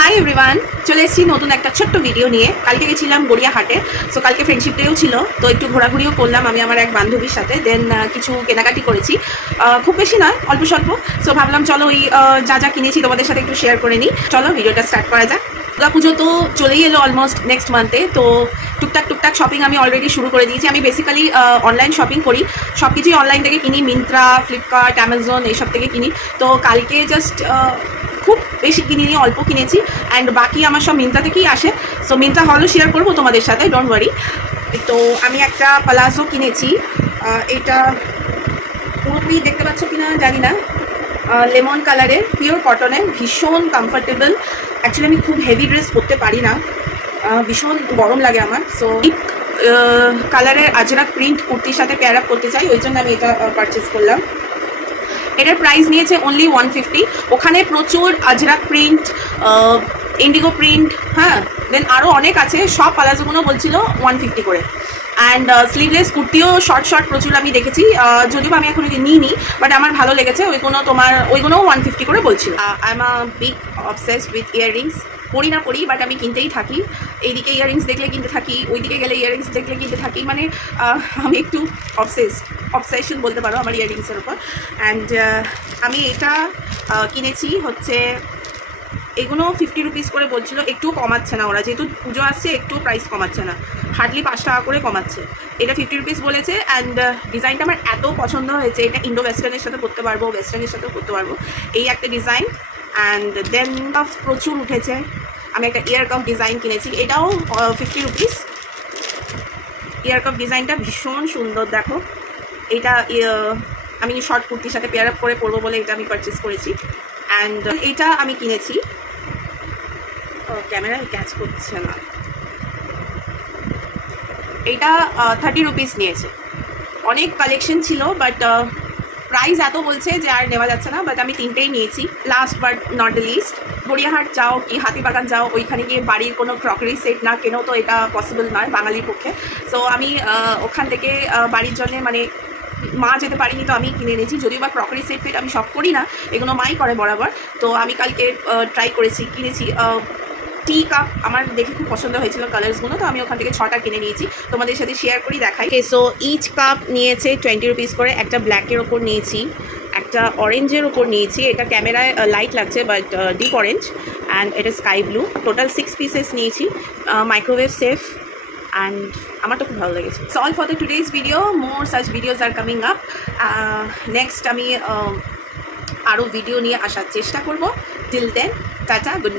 Hi everyone, চলে এসেছি নতুন একটা ছোট্ট ভিডিও নিয়ে। কালকে গেছিলাম গড়িয়াহাটে। সো কালকে ফ্রেন্ডশিপ ডেও ছিল, তো একটু ঘোরাঘুরিও করলাম আমি আমার এক বান্ধবীর সাথে। দেন কিছু কেনাকাটি করেছি, খুব বেশি নয়, অল্প স্বল্প। সো ভাবলাম চলো ওই যা যা কিনেছি তোমাদের সাথে একটু শেয়ার করে নিই। চলো ভিডিওটা স্টার্ট করা যাক। দুর্গা পুজো তো চলেই এলো অলমোস্ট নেক্সট মান্থে। তো টুকটাক শপিং আমি অলরেডি শুরু করে দিয়েছি। আমি বেসিক্যালি অনলাইন শপিং করি, সব কিছুই অনলাইন থেকে কিনি, মিন্ত্রা, ফ্লিপকার্ট, অ্যামাজন এইসব থেকে কিনি। তো কালকে জাস্ট খুব বেশি কিনিনি, অল্প কিনেছি, অ্যান্ড বাকি আমার সব মিন্ত্রা থেকেই আসে। সো মিন্ত্রা হলও শেয়ার করবো তোমাদের সাথে, ডোন্ট ওয়ারি। তো আমি একটা পালাজো কিনেছি, এটা পুরোপুরি দেখতে পাচ্ছ কিনা জানি না, লেমন কালারের, পিওর কটনের, ভীষণ কমফর্টেবল। অ্যাকচুয়ালি আমি খুব হেভি ড্রেস পরতে পারি না, ভীষণ গরম লাগে আমার। সো কালারের আজরাক প্রিন্ট কুর্তির সাথে পেয়ার আপ করতে চাই, ওই জন্য আমি এটা পারচেস করলাম। এটার প্রাইস নিয়েছে অনলি 150। ওখানে প্রচুর আজরাক প্রিন্ট, ইন্ডিগো প্রিন্ট, হ্যাঁ, দেন আরও অনেক আছে। সব পালাজোগুলো বলছিল 150 করে। অ্যান্ড স্লিভলেস কুর্তিও শর্ট প্রচুর আমি দেখেছি, যদিও আমি এখন নিইনি, বাট আমার ভালো লেগেছে। ওইগুলোও 150 করে বলছিল। I am a big obsessed with earrings. পরি বাট আমি কিনতেই থাকি। এইদিকে ইয়াররিংস দেখলে কিনতে থাকি, ওইদিকে গেলে ইয়াররিংস দেখলে কিনতে থাকি। মানে আমি একটু অবসেশন বলতে পারো আমার ইয়াররিংসের ওপর। অ্যান্ড আমি এটা কিনেছি হচ্ছে, এগুলো 50 রুপিস করে বলছিল, একটুও কমাচ্ছে না ওরা, যেহেতু পুজো আসছে একটু প্রাইস কমাচ্ছে না, হার্ডলি 5 টাকা করে কমাচ্ছে। এটা 50 রুপিস বলেছে। অ্যান্ড ডিজাইনটা আমার এত পছন্দ হয়েছে, এটা ইন্ডো ওয়েস্টার্নের সাথে করতে পারবো, ওয়েস্টার্নের সাথেও করতে পারবো, এই একটা ডিজাইন। অ্যান্ড দেন কাফ প্রচুর উঠেছে। আমি একটা ইয়ার কাফ ডিজাইন কিনেছি, এটাও 50 রুপিস। ইয়ার কাফ ডিজাইনটা ভীষণ সুন্দর, দেখো। এটা আমি শর্ট কুর্তির সাথে পেয়ার আপ করে পরবো বলে এটা আমি পারচেস করেছি। অ্যান্ড এটা আমি কিনেছি, ক্যামেরায় ক্যাচ করছে না, এটা 30 রুপিস নিয়েছে। অনেক কালেকশন ছিল, বাট প্রাইস এত বলছে যে আর নেওয়া যাচ্ছে না, বাট আমি 3টেই নিয়েছি। Last but not the least, Gariahat যাও কি হাতিবাগান যাও, ওইখানে গিয়ে বাড়ির কোনো ক্রকারি সেট না কেনো তো এটা পসিবল নয় বাঙালির পক্ষে। সো আমি ওখান থেকে বাড়ির জন্যে, মানে মা যেতে পারিনি তো আমি কিনে নিয়েছি। যদিও বা ক্রকারি সেট ফেট আমি সব করি না, এগুলো মাই করে বরাবর। তো আমি কালকে ট্রাই করেছি, কিনেছি টি কাপ, আমার দেখে খুব পছন্দ হয়েছিল কালার্সগুলো, তো আমি ওখান থেকে 6টা কিনে নিয়েছি, তোমাদের সাথে শেয়ার করি, দেখাই। সো ইচ কাপ নিয়েছে 20 রুপিস করে। একটা ব্ল্যাকের ওপর নিয়েছি, একটা অরেঞ্জের ওপর নিয়েছি, এটা ক্যামেরায় লাইট লাগছে বাট ডিপ অরেঞ্জ, অ্যান্ড এটা স্কাই ব্লু। টোটাল 6 পিসেস নিয়েছি, মাইক্রোওয়েভ সেফ, অ্যান্ড আমার তো খুব ভালো লেগেছে। So all for the today's video, more such videos are coming up. Next আমি আরও ভিডিও নিয়ে আসার চেষ্টা করব। Till then, ta-ta, good night.